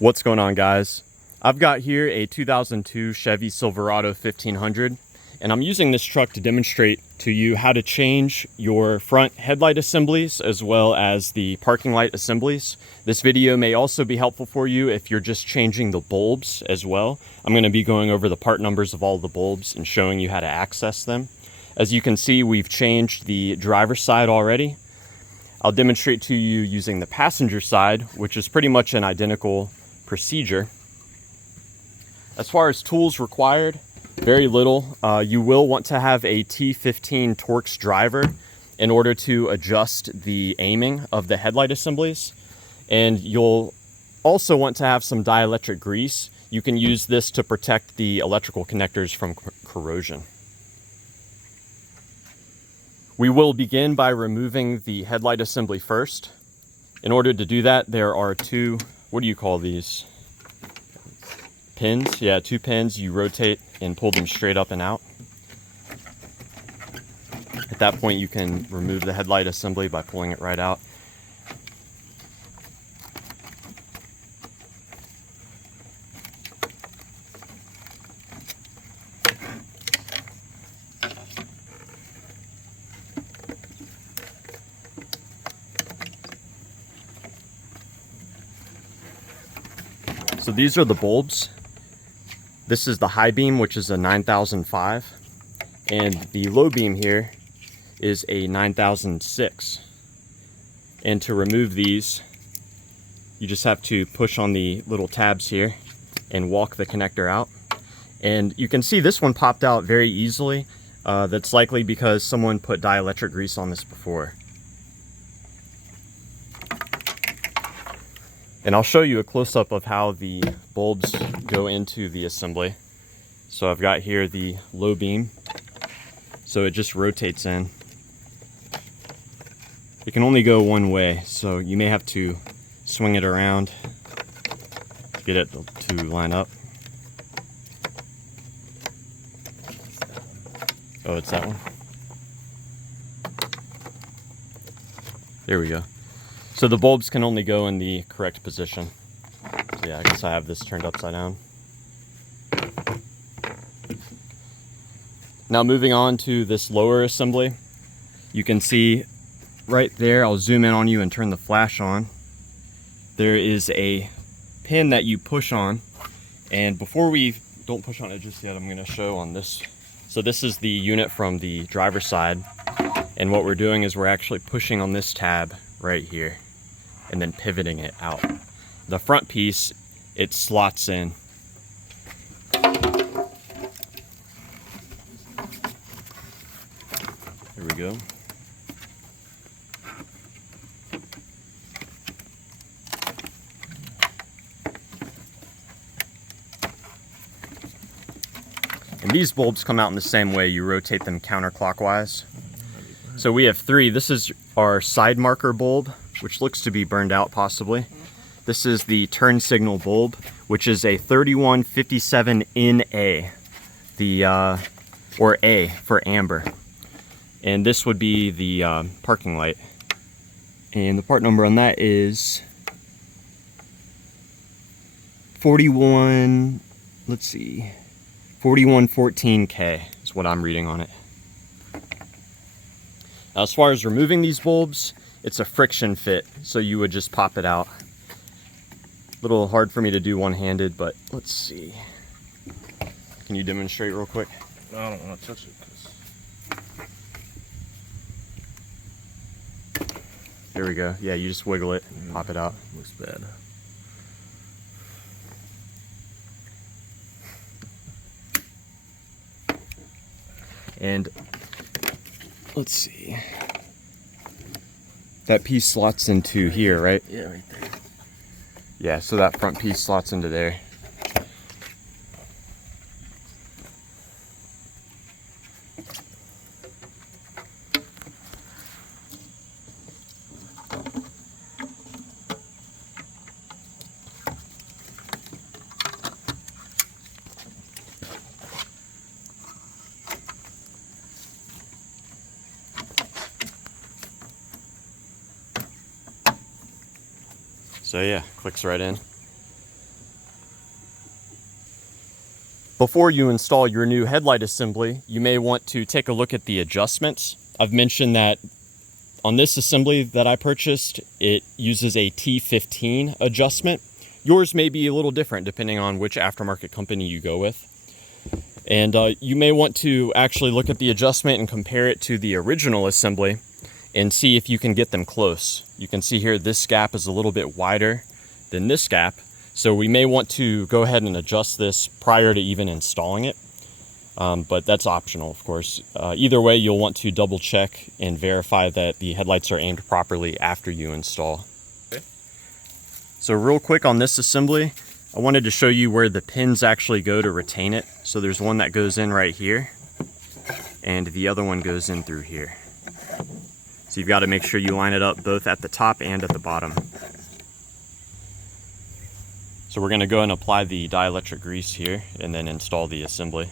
What's going on, guys? I've got here a 2002 Chevy Silverado 1500, and I'm using this truck to demonstrate to you how to change your front headlight assemblies as well as the parking light assemblies. This video may also be helpful for you if you're just changing the bulbs as well. I'm going to be going over the part numbers of all the bulbs and showing you how to access them. As you can see, we've changed the driver's side already. I'll demonstrate to you using the passenger side, which is pretty much an identical procedure. As far as tools required, very little. You will want to have a T15 Torx driver in order to adjust the aiming of the headlight assemblies. And you'll also want to have some dielectric grease. You can use this to protect the electrical connectors from corrosion. We will begin by removing the headlight assembly first. In order to do that, there are two, what do you call these? Pins? Yeah, two pins. You rotate and pull them straight up and out. At that point, you can remove the headlight assembly by pulling it right out. So these are the bulbs. This is the high beam, which is a 9005, and the low beam here is a 9006. And to remove these, you just have to push on the little tabs here and walk the connector out. And you can see this one popped out very easily. That's likely because someone put dielectric grease on this before. And I'll show you a close-up of how the bulbs go into the assembly. So I've got here the low beam. So it just rotates in. It can only go one way, so you may have to swing it around to get it to line up. Oh, it's that one. There we go. So the bulbs can only go in the correct position. So yeah, I guess I have this turned upside down. Now moving on to this lower assembly, you can see right there, I'll zoom in on you and turn the flash on. There is a pin that you push on, and before we don't push on it just yet, I'm going to show on this. So this is the unit from the driver's side, and what we're doing is we're actually pushing on this tab right here and then pivoting it out. The front piece, it slots in. There we go. And these bulbs come out in the same way. You rotate them counterclockwise. So we have three. This is our side marker bulb, which looks to be burned out possibly. This is the turn signal bulb, which is a 3157NA, or A for amber. And this would be the parking light. And the part number on that is 4114K is what I'm reading on it. Now, as far as removing these bulbs, it's a friction fit, so you would just pop it out. A little hard for me to do one-handed, but let's see. Can you demonstrate real quick? I don't want to touch it. There we go. Yeah, you just wiggle it, pop it out. Looks bad. And let's see. That piece slots into here, right? Yeah, right there. Yeah, so that front piece slots into there. So yeah, clicks right in. Before you install your new headlight assembly, you may want to take a look at the adjustments. I've mentioned that on this assembly that I purchased, it uses a T15 adjustment. Yours may be a little different depending on which aftermarket company you go with. And you may want to actually look at the adjustment and compare it to the original assembly and see if you can get them close. You can see here this gap is a little bit wider than this gap. So we may want to go ahead and adjust this prior to even installing it. But that's optional, of course. Either way, you'll want to double check and verify that the headlights are aimed properly after you install. Okay. So real quick on this assembly, I wanted to show you where the pins actually go to retain it. So there's one that goes in right here, and the other one goes in through here. So you've got to make sure you line it up both at the top and at the bottom. So we're going to go and apply the dielectric grease here and then install the assembly.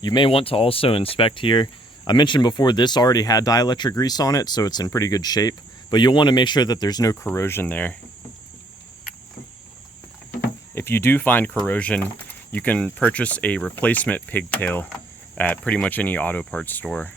You may want to also inspect here. I mentioned before this already had dielectric grease on it, so it's in pretty good shape, but you'll want to make sure that there's no corrosion there. If you do find corrosion, you can purchase a replacement pigtail at pretty much any auto parts store.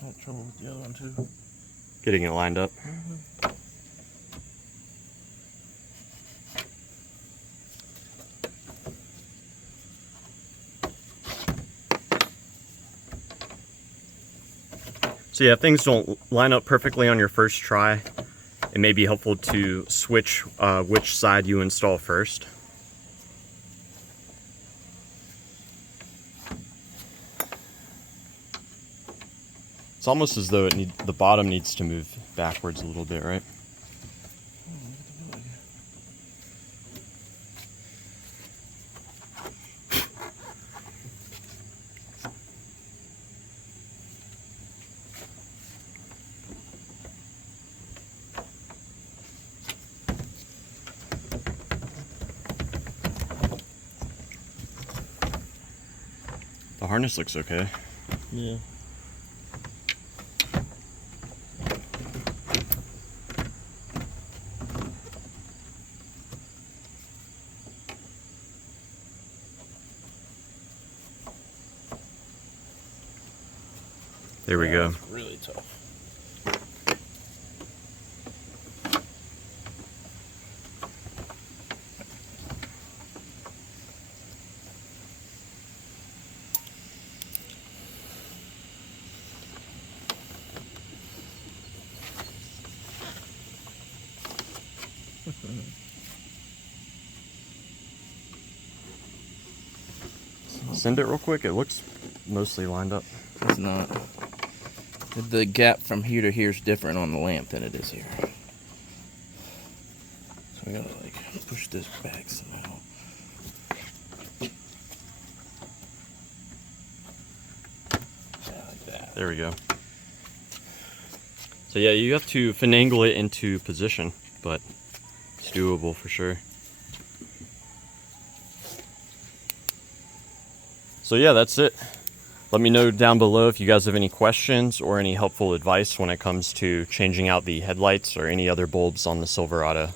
Had trouble with the other one too. Getting it lined up. So yeah, if things don't line up perfectly on your first try, it may be helpful to switch which side you install first. It's almost as though the bottom needs to move backwards a little bit, right? The harness looks okay. Yeah. There we go. That's really tough. Send it real quick. It looks mostly lined up. It's not. The gap from here to here is different on the lamp than it is here. So we gotta like push this back somehow. Yeah, like that. There we go. So yeah, you have to finagle it into position, but it's doable for sure. So yeah, that's it. Let me know down below if you guys have any questions or any helpful advice when it comes to changing out the headlights or any other bulbs on the Silverado.